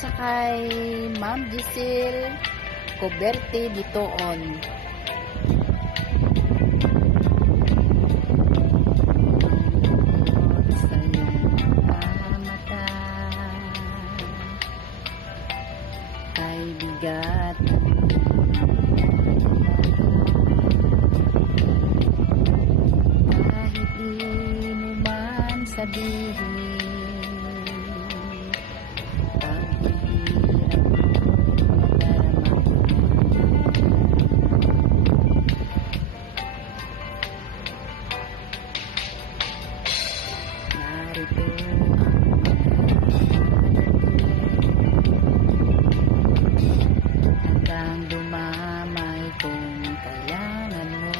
sa kay Ma'am Giselle Coberte Ditoon. Sa iyong mata ay bigat kahit di mo man sabihin. Narito hanggang dumamay kung kailangan mo.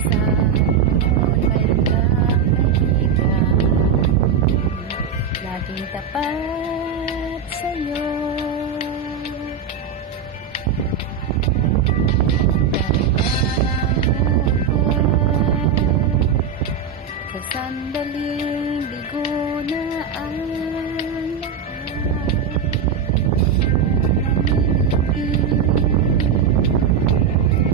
Sa ako'y mayroon kang kaibigan, laging tapat sa'yo. Sa sandaling bigo na ang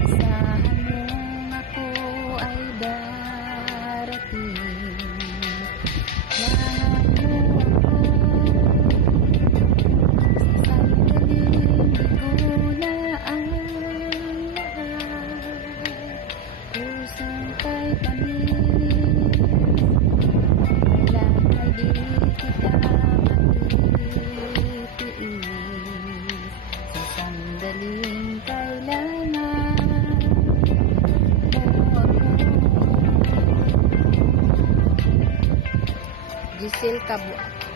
asahan mong ako ay darating. Lahat mo ako sa sandaling bigo na ang lahat. Pusong kay tamis, di kita matitiis sa sandaling kailangan mo ako. Giselle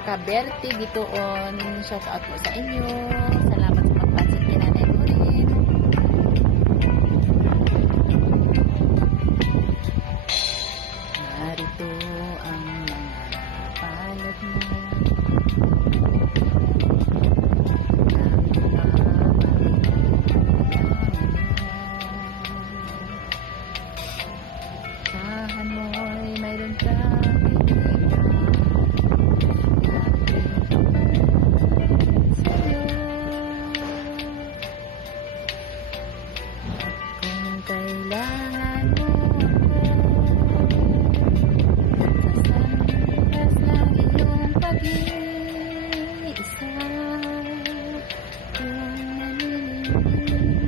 Coberte Ditoon, shout out po sa inyo. Salamat sa pagpansin kay Nanay Lorin. Narito ang palad mo sahan mo'y mayroon kang kaibigan, laging sa'yo. Kung kailangan mo pag-iisa, kung nanililig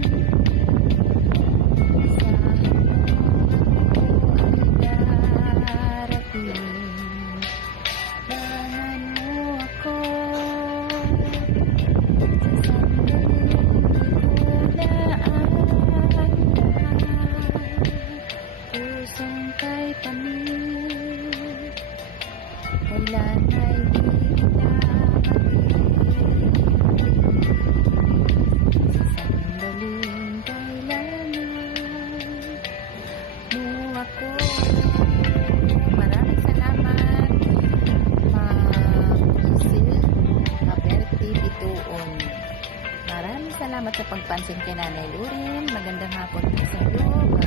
sa ay darating. Kailangan mo ako sa sandaling ikulaan, pusong kay tamis, kailan ay di kita matitiis sa sandaling kailangan mo ako. Maraming salamat, Ma'am Giselle Coberte Ditoon. Maraming salamat sa pagpansin kay Nanay Lorin. Magandang hapon po sa iyo.